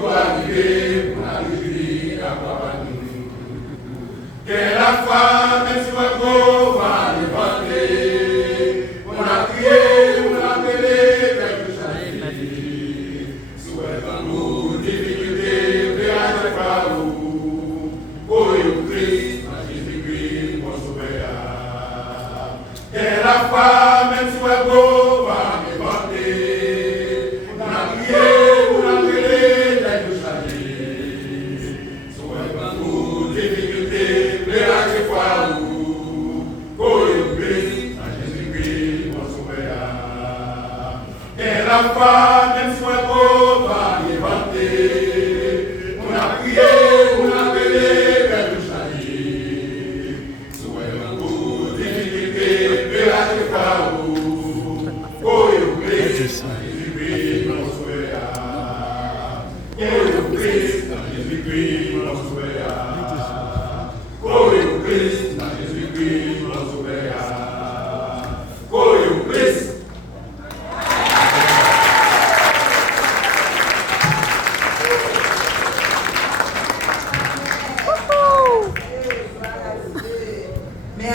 arrivé pour la réjouir à papa nous. Que la foi, même si ma go va levanter, on a crié, on a appelé, quelque chose. Souhaite à nous, difficulté, péage par nous. Oh, Christ, à Jésus-Christ, mon sauveur. Que la foi, même si ma go va levanter, on a crié, on a appelé, quelque chose. La foi, même si un beau va levanter, on a prié, on a appelé vers le chalier. Soit un beau difficulté, péage de farou. Oh, Christ, Jésus-Christ, mon sauveur. Oh, Christ, Jésus-Christ, mon sauveur.